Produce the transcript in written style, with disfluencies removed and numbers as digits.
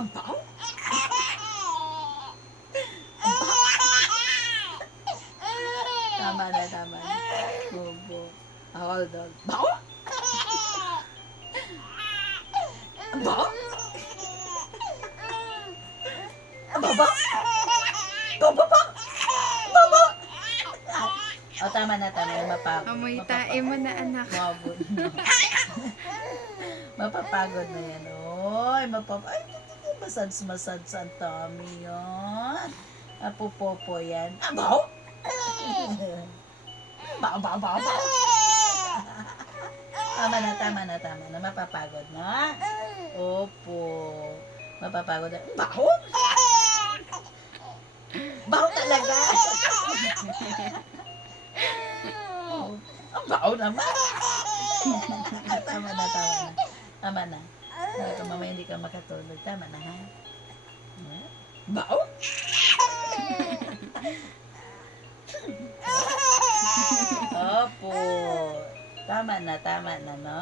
Ang baho? Tama na, tama na. Bobo. Hold on. Baho? Ang baho? Ang baba? Baba pa? Baba? O, tama na, tama na. Mapagod. Amoy tae mo na, anak. Mapagod na. Mapapagod na yan. Oy, Ay, masads ang tummy yan. Apupopo yan. Abaw? Ba. Tama na, tama na, tama na. Mapapagod na. Opo. Mapapagod na. Baho? Baho talaga. Ang baho naman. Tama na, tama na. Tama na. Kung mamaya hindi ka makatulog, tama na ha. Baho? Opo. Tama na, no?